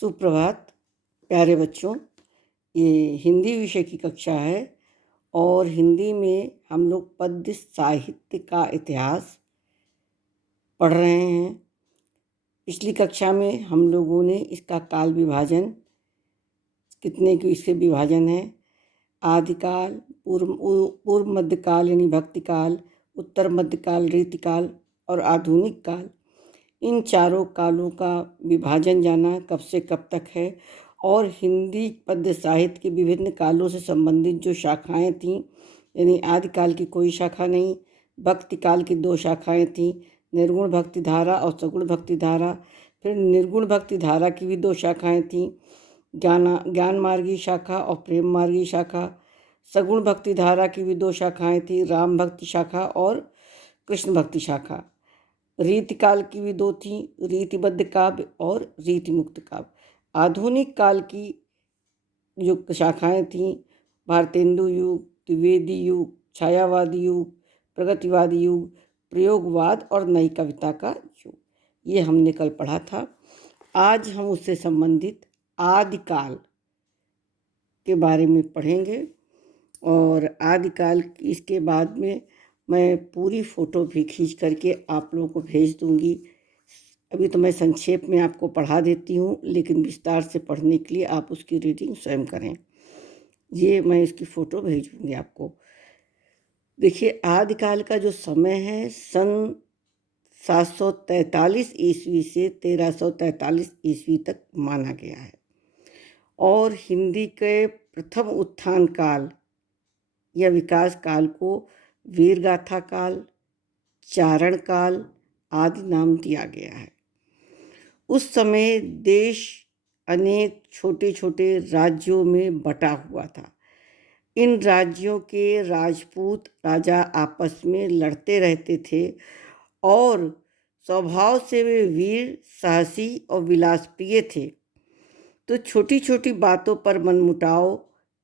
सुप्रभात प्यारे बच्चों। ये हिंदी विषय की कक्षा है और हिंदी में हम लोग पद्य साहित्य का इतिहास पढ़ रहे हैं। पिछली कक्षा में हम लोगों ने इसका काल विभाजन, कितने की इसके विभाजन है, आदिकाल, पूर्व मध्यकाल यानी भक्तिकाल, उत्तर मध्यकाल रीतिकाल और आधुनिक काल, इन चारों कालों का विभाजन जाना कब से कब तक है। और हिंदी पद्य साहित्य के विभिन्न कालों से संबंधित जो शाखाएं थीं, यानी आदिकाल की कोई शाखा नहीं, भक्ति काल की 2 शाखाएं थीं, निर्गुण भक्ति धारा और सगुण भक्ति धारा। फिर निर्गुण भक्ति धारा की भी 2 शाखाएं थीं, ज्ञान मार्गी शाखा और प्रेम मार्गी शाखा। सगुण भक्ति धारा की भी 2 शाखाएं थीं, राम भक्ति शाखा और कृष्ण भक्ति शाखा। रीतिकाल की भी 2 थीं, रीतिबद्ध काव्य और रीतिमुक्त काव्य। आधुनिक काल की जो शाखाएं थीं, भारतेंदु युग, द्विवेदी युग, छायावादी युग, प्रगतिवादी युग, प्रयोगवाद और नई कविता का युग, ये हमने कल पढ़ा था। आज हम उससे संबंधित आदिकाल के बारे में पढ़ेंगे और आदिकाल इसके बाद में मैं पूरी फ़ोटो भी खींच करके आप लोगों को भेज दूंगी। अभी तो मैं संक्षेप में आपको पढ़ा देती हूँ, लेकिन विस्तार से पढ़ने के लिए आप उसकी रीडिंग स्वयं करें। ये मैं इसकी फ़ोटो भेजूंगी आपको। देखिए, आदिकाल का जो समय है सन 743 ईस्वी से 1343 ईस्वी तक माना गया है और हिंदी के प्रथम उत्थान काल या विकास काल को वीरगाथा काल, चारण काल आदि नाम दिया गया है। उस समय देश अनेक छोटे छोटे राज्यों में बटा हुआ था। इन राज्यों के राजपूत राजा आपस में लड़ते रहते थे और स्वभाव से वे वीर, साहसी और विलासप्रिय थे। तो छोटी छोटी बातों पर मनमुटाव,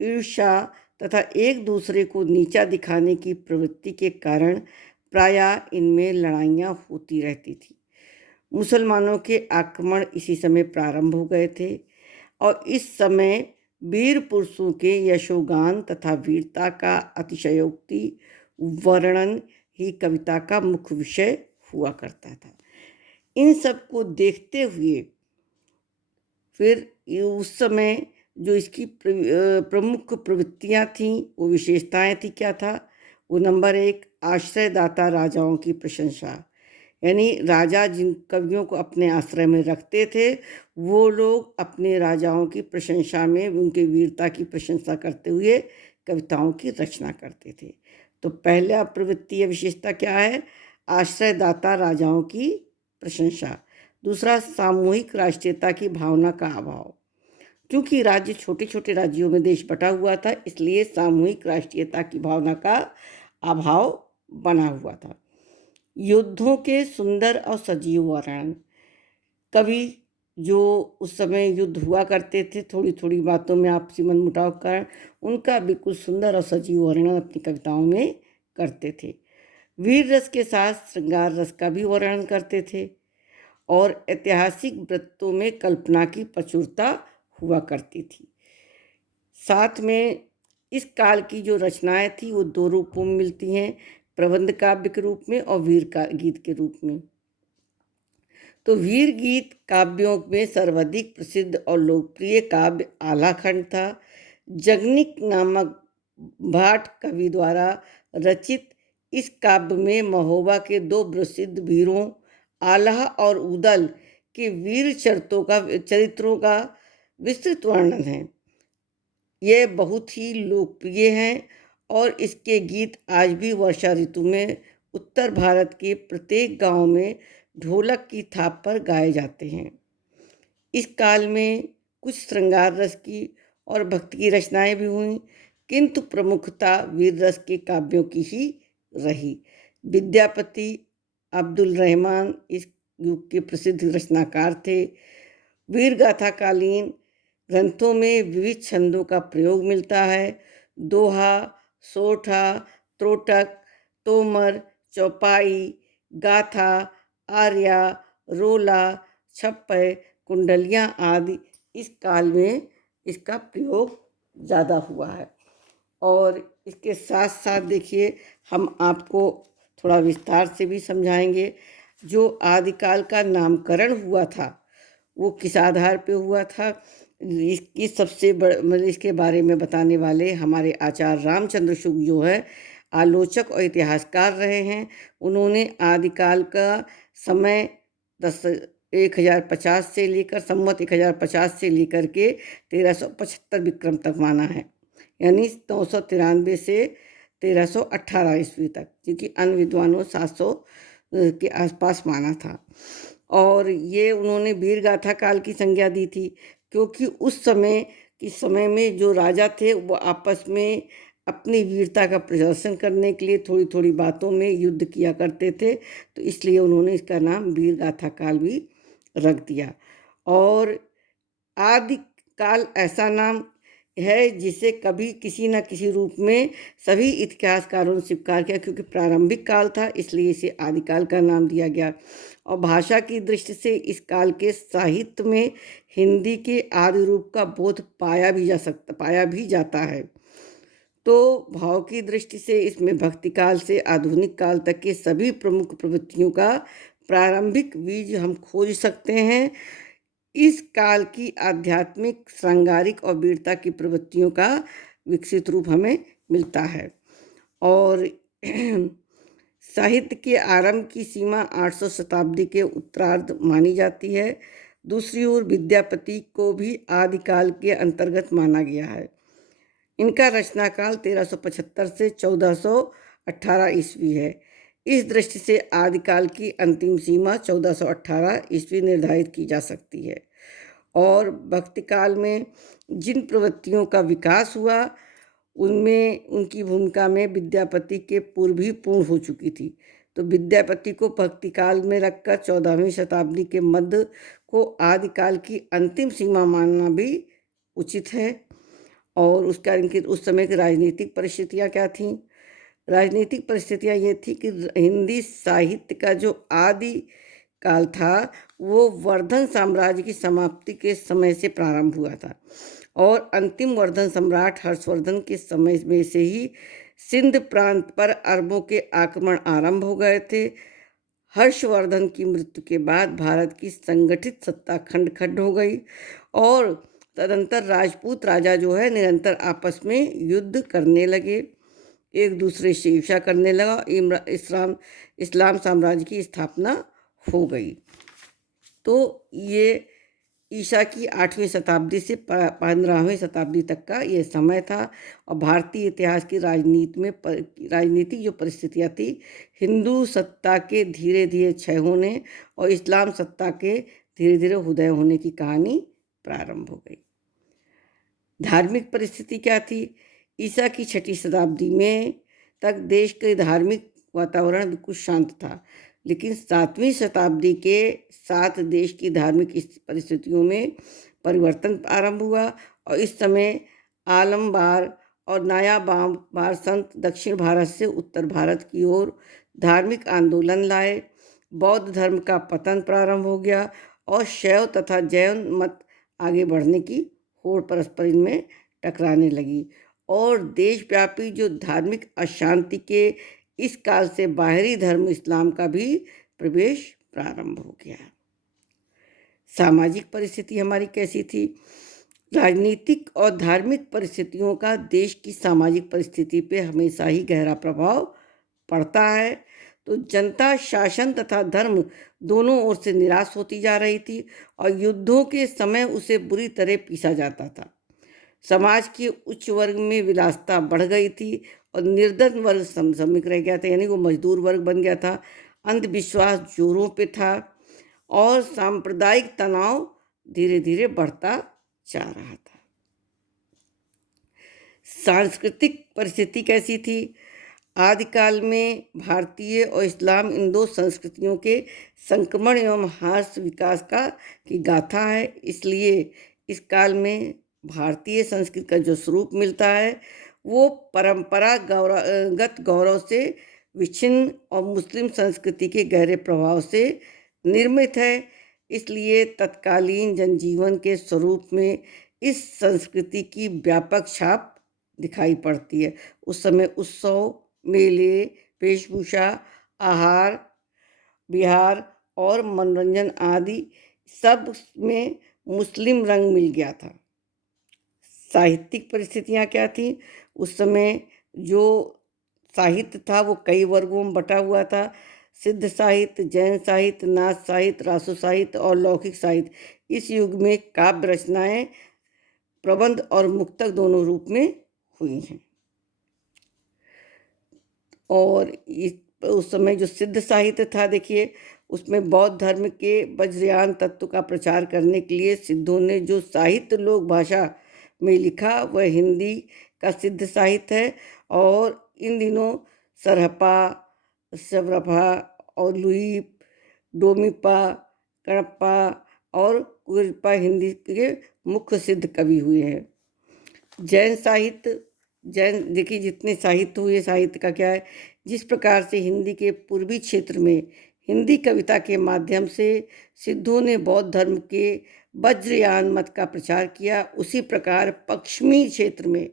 ईर्ष्या तथा एक दूसरे को नीचा दिखाने की प्रवृत्ति के कारण प्रायः इनमें लड़ाइयाँ होती रहती थी। मुसलमानों के आक्रमण इसी समय प्रारंभ हो गए थे और इस समय वीर पुरुषों के यशोगान तथा वीरता का अतिशयोक्ति वर्णन ही कविता का मुख्य विषय हुआ करता था। इन सब को देखते हुए फिर उस समय जो इसकी प्रमुख प्रवृत्तियाँ थीं, वो विशेषताएं थी, क्या था वो? नंबर 1, आश्रयदाता राजाओं की प्रशंसा, यानी राजा जिन कवियों को अपने आश्रय में रखते थे वो लोग अपने राजाओं की प्रशंसा में उनके वीरता की प्रशंसा करते हुए कविताओं की रचना करते थे। तो पहला प्रवृत्ति या विशेषता क्या है? आश्रयदाता राजाओं की प्रशंसा। दूसरा, सामूहिक राष्ट्रीयता की भावना का अभाव। क्योंकि राज्य छोटे छोटे राज्यों में देश बटा हुआ था, इसलिए सामूहिक राष्ट्रीयता की भावना का अभाव बना हुआ था। युद्धों के सुंदर और सजीव वर्णन। कवि जो उस समय युद्ध हुआ करते थे, थोड़ी थोड़ी बातों में आपसी मनमुटाव के कारण, उनका बिल्कुल सुंदर और सजीव वर्णन अपनी कविताओं में करते थे। वीर रस के साथ श्रृंगार रस का भी वर्णन करते थे और ऐतिहासिक वृत्तों में कल्पना की प्रचुरता हुआ करती थी। साथ में इस काल की जो रचनाएं थी वो 2 रूपों में मिलती हैं, प्रबंध काव्य के रूप में और वीर गीत के रूप में। तो वीर गीत काव्यों में सर्वाधिक प्रसिद्ध और लोकप्रिय काव्य आलाखंड था। जगनिक नामक भाट कवि द्वारा रचित इस काव्य में महोबा के 2 प्रसिद्ध वीरों आल्हा और उदल के वीर चरित्रों का विस्तृत वर्णन है। ये बहुत ही लोकप्रिय हैं और इसके गीत आज भी वर्षा ऋतु में उत्तर भारत के प्रत्येक गांव में ढोलक की थाप पर गाए जाते हैं। इस काल में कुछ श्रृंगार रस की और भक्ति की रचनाएं भी हुई, किंतु प्रमुखता वीर रस के काव्यों की ही रही। विद्यापति अब्दुल रहमान इस युग के प्रसिद्ध रचनाकार थे। वीरगाथा कालीन ग्रंथों में विविध छंदों का प्रयोग मिलता है। दोहा, सोठा, त्रोटक, तोमर, चौपाई, गाथा, आर्या, रोला, छप्पय, कुंडलियाँ आदि इस काल में इसका प्रयोग ज़्यादा हुआ है। और इसके साथ साथ देखिए, हम आपको थोड़ा विस्तार से भी समझाएंगे। जो आदिकाल का नामकरण हुआ था वो किस आधार पे हुआ था, इसकी सबसे मतलब इसके बारे में बताने वाले हमारे आचार्य रामचंद्र शुक्ल जो है आलोचक और इतिहासकार रहे हैं। उन्होंने आदिकाल का समय 1050 से लेकर संवत 1050 से लेकर के 1375 विक्रम तक माना है, यानी 993 से 1318 ईस्वी तक, क्योंकि अन्य विद्वानों 700 के आसपास माना था। और ये उन्होंने वीर गाथा काल की संज्ञा दी थी, क्योंकि उस समय में जो राजा थे वो आपस में अपनी वीरता का प्रदर्शन करने के लिए थोड़ी थोड़ी बातों में युद्ध किया करते थे, तो इसलिए उन्होंने इसका नाम वीर गाथा काल भी रख दिया। और आदि काल ऐसा नाम है जिसे कभी किसी न किसी रूप में सभी इतिहासकारों ने स्वीकार किया, क्योंकि प्रारंभिक काल था इसलिए इसे आदिकाल का नाम दिया गया। और भाषा की दृष्टि से इस काल के साहित्य में हिंदी के आदि रूप का बोध पाया भी जाता है। तो भाव की दृष्टि से इसमें भक्ति काल से आधुनिक काल तक के सभी प्रमुख प्रवृत्तियों का प्रारंभिक बीज हम खोज सकते हैं। इस काल की आध्यात्मिक, श्रृंगारिक और वीरता की प्रवृत्तियों का विकसित रूप हमें मिलता है। और साहित्य के आरंभ की सीमा 800 शताब्दी के उत्तरार्ध मानी जाती है। दूसरी ओर विद्यापति को भी आदिकाल के अंतर्गत माना गया है। इनका रचनाकाल 1375 से 1418 ईस्वी है। इस दृष्टि से आदिकाल की अंतिम सीमा 1418 ईस्वी निर्धारित की जा सकती है। और भक्ति काल में जिन प्रवृत्तियों का विकास हुआ उनमें उनकी भूमिका में विद्यापति के पूर्व ही पूर्ण हो चुकी थी। तो विद्यापति को भक्ति काल में रखकर 14वीं शताब्दी के मध्य को आदिकाल की अंतिम सीमा मानना भी उचित है। और उसका इनकी उस समय की राजनीतिक परिस्थितियाँ क्या थीं? राजनीतिक परिस्थितियाँ ये थी कि हिंदी साहित्य का जो आदि काल था वो वर्धन साम्राज्य की समाप्ति के समय से प्रारंभ हुआ था, और अंतिम वर्धन सम्राट हर्षवर्धन के समय में से ही सिंध प्रांत पर अरबों के आक्रमण आरंभ हो गए थे। हर्षवर्धन की मृत्यु के बाद भारत की संगठित सत्ता खंड खंड हो गई, और तदंतर राजपूत राजा जो है निरंतर आपस में युद्ध करने लगे, एक दूसरे से ईर्ष्या करने लगा। इस्लाम साम्राज्य की स्थापना हो गई। तो ये ईसा की 8वीं शताब्दी से 15वीं शताब्दी तक का ये समय था। और भारतीय इतिहास की राजनीतिक जो परिस्थितियाँ थी, हिंदू सत्ता के धीरे धीरे क्षय होने और इस्लाम सत्ता के धीरे धीरे उदय होने की कहानी प्रारंभ हो गई। धार्मिक परिस्थिति क्या थी? ईसा की 6वीं शताब्दी में तक देश के धार्मिक वातावरण बिल्कुल शांत था, लेकिन 7वीं शताब्दी के साथ देश की धार्मिक परिस्थितियों में परिवर्तन आरंभ हुआ। और इस समय आलमबार और नायाबार संत दक्षिण भारत से उत्तर भारत की ओर धार्मिक आंदोलन लाए। बौद्ध धर्म का पतन प्रारंभ हो गया और शैव तथा जैन मत आगे बढ़ने की होड़ परस्पर इनमें टकराने लगी। और देशव्यापी जो धार्मिक अशांति के इस काल से बाहरी धर्म इस्लाम का भी प्रवेश प्रारंभ हो गया। सामाजिक परिस्थिति हमारी कैसी थी? राजनीतिक और धार्मिक परिस्थितियों का देश की सामाजिक परिस्थिति पे हमेशा ही गहरा प्रभाव पड़ता है। तो जनता शासन तथा धर्म दोनों ओर से निराश होती जा रही थी, और युद्धों के समय उसे बुरी तरह पीसा जाता था। समाज के उच्च वर्ग में विलासिता बढ़ गई थी और निर्धन वर्ग सममिक रह गया था, यानी वो मजदूर वर्ग बन गया था। अंधविश्वास जोरों पे था और सांप्रदायिक तनाव धीरे धीरे बढ़ता जा रहा था। सांस्कृतिक परिस्थिति कैसी थी? आदिकाल में भारतीय और इस्लाम इन दो संस्कृतियों के संक्रमण एवं हास विकास की गाथा है। इसलिए इस काल में भारतीय संस्कृति का जो स्वरूप मिलता है वो परंपरागत गौरव से विच्छिन्न और मुस्लिम संस्कृति के गहरे प्रभाव से निर्मित है। इसलिए तत्कालीन जनजीवन के स्वरूप में इस संस्कृति की व्यापक छाप दिखाई पड़ती है। उस समय उत्सव, मेले, वेशभूषा, आहार विहार और मनोरंजन आदि सब में मुस्लिम रंग मिल गया था। साहित्यिक परिस्थितियाँ क्या थी? उस समय जो साहित्य था वो कई वर्गों में बटा हुआ था। सिद्ध साहित्य, जैन साहित्य, नाथ साहित्य, रासो साहित्य और लौकिक साहित्य। इस युग में काव्य रचनाएं प्रबंध और मुक्तक दोनों रूप में हुई हैं। और उस समय जो सिद्ध साहित्य था, देखिए उसमें बौद्ध धर्म के वज्रयान तत्व का प्रचार करने के लिए सिद्धों ने जो साहित्य लोक भाषा में लिखा वह हिंदी का सिद्ध साहित्य है। और इन दिनों सरहपा, सवरफा और लुई, डोमिपा, कणप्पा और कुरिप्पा हिंदी के मुख्य सिद्ध कवि हुए हैं। जैन साहित्य, जैन देखिए जितने साहित्य हुए, साहित्य का क्या है, जिस प्रकार से हिंदी के पूर्वी क्षेत्र में हिंदी कविता के माध्यम से सिद्धों ने बौद्ध धर्म के वज्रयान मत का प्रचार किया, उसी प्रकार पश्चिमी क्षेत्र में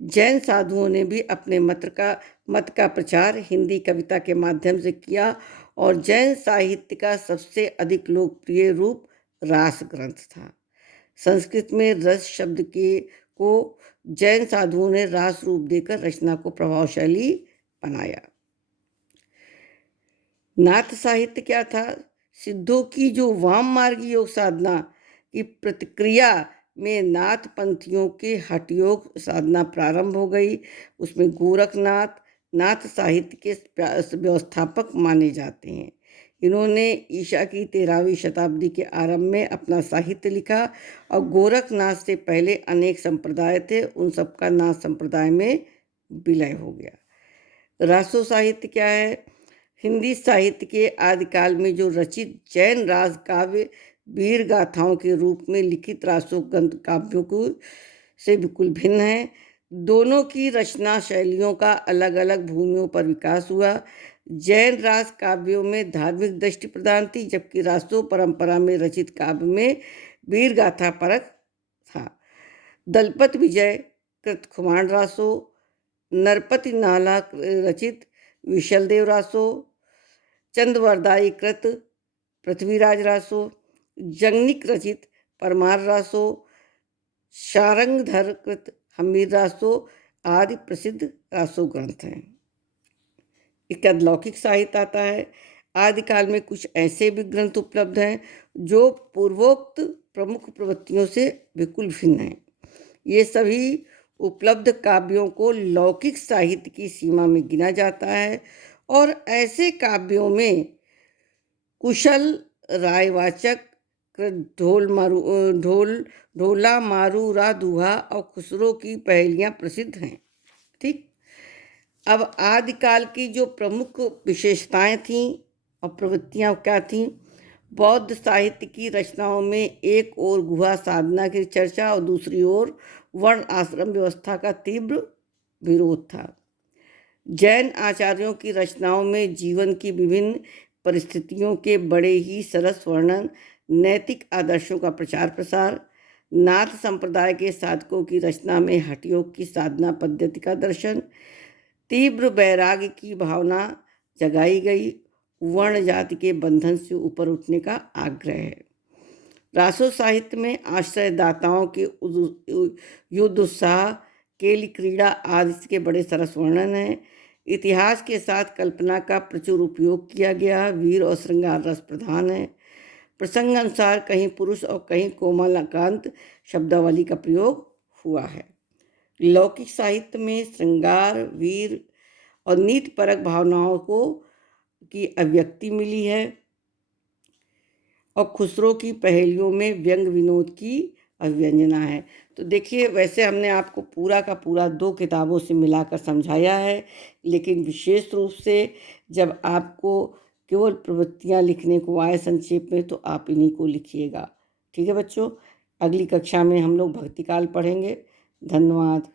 जैन साधुओं ने भी अपने मत का प्रचार हिंदी कविता के माध्यम से किया। और जैन साहित्य का सबसे अधिक लोकप्रिय रूप रास ग्रंथ था। संस्कृत में रस शब्द को जैन साधुओं ने रास रूप देकर रचना को प्रभावशाली बनाया। नाथ साहित्य क्या था? सिद्धों की जो वाम मार्गी योग साधना की प्रतिक्रिया में नाथ पंथियों के हठ योग साधना प्रारंभ हो गई। उसमें गोरखनाथ नाथ साहित्य के व्यवस्थापक माने जाते हैं। इन्होंने ईसा की 13वीं शताब्दी के आरंभ में अपना साहित्य लिखा और गोरखनाथ से पहले अनेक संप्रदाय थे, उन सबका नाथ संप्रदाय में विलय हो गया। रासो साहित्य क्या है? हिंदी साहित्य के आदिकाल में जो रचित जैन राज काव्य वीर गाथाओं के रूप में लिखित रासो ग्रंथ काव्यों को से बिल्कुल भिन्न है। दोनों की रचना शैलियों का अलग अलग भूमियों पर विकास हुआ। जैन रास काव्यों में धार्मिक दृष्टि प्रधान थी, जबकि रासो परंपरा में रचित काव्य में वीर गाथा परक था। दलपत विजय कृत खुमाण रासो, नरपति नाला रचित विशलदेव रासो, चंद्रवरदाई कृत पृथ्वीराज रासो, जंगनिक रचित परमार रासो, शारंगधर कृत हमीर रासो आदि प्रसिद्ध रासो ग्रंथ हैं। इसका लौकिक साहित्य आता है। आदिकाल में कुछ ऐसे भी ग्रंथ उपलब्ध हैं जो पूर्वोक्त प्रमुख प्रवृत्तियों से बिल्कुल भिन्न हैं। ये सभी उपलब्ध काव्यों को लौकिक साहित्य की सीमा में गिना जाता है और ऐसे काव्यों में कुशल रायवाचक, ढोला मारूरा दुहा और खुसरो की पहेलियाँ प्रसिद्ध हैं। ठीक, अब आदिकाल की जो प्रमुख विशेषताएं थीं और प्रवृत्तियाँ क्या थीं? बौद्ध साहित्य की रचनाओं में एक ओर गुहा साधना की चर्चा और दूसरी ओर वर्ण आश्रम व्यवस्था का तीव्र विरोध था। जैन आचार्यों की रचनाओं में जीवन की विभिन्न परिस्थितियों के बड़े ही सरस वर्णन, नैतिक आदर्शों का प्रचार प्रसार, नाथ संप्रदाय के साधकों की रचना में हठयोग की साधना पद्धति का दर्शन, तीव्र वैराग्य की भावना जगाई गई, वर्ण जाति के बंधन से ऊपर उठने का आग्रह है। रासो साहित्य में आश्रयदाताओं के युद्ध उत्साह, केली क्रीड़ा आदि के बड़े सरस वर्णन हैं। इतिहास के साथ कल्पना का प्रचुर उपयोग किया गया, वीर और श्रृंगार रस प्रधान है। प्रसंग अनुसार कहीं पुरुष और कहीं कोमलाकांत शब्दावली का प्रयोग हुआ है। लौकिक साहित्य में श्रृंगार, वीर और नीतिपरक भावनाओं की अभिव्यक्ति मिली है और खुसरो की पहेलियों में व्यंग विनोद की अभिव्यंजना है। तो देखिए, वैसे हमने आपको पूरा का पूरा 2 किताबों से मिलाकर समझाया है, लेकिन विशेष रूप से जब आपको केवल प्रवृत्तियाँ लिखने को आए संक्षेप में तो आप इन्हीं को लिखिएगा। ठीक है बच्चों, अगली कक्षा में हम लोग भक्तिकाल पढ़ेंगे। धन्यवाद।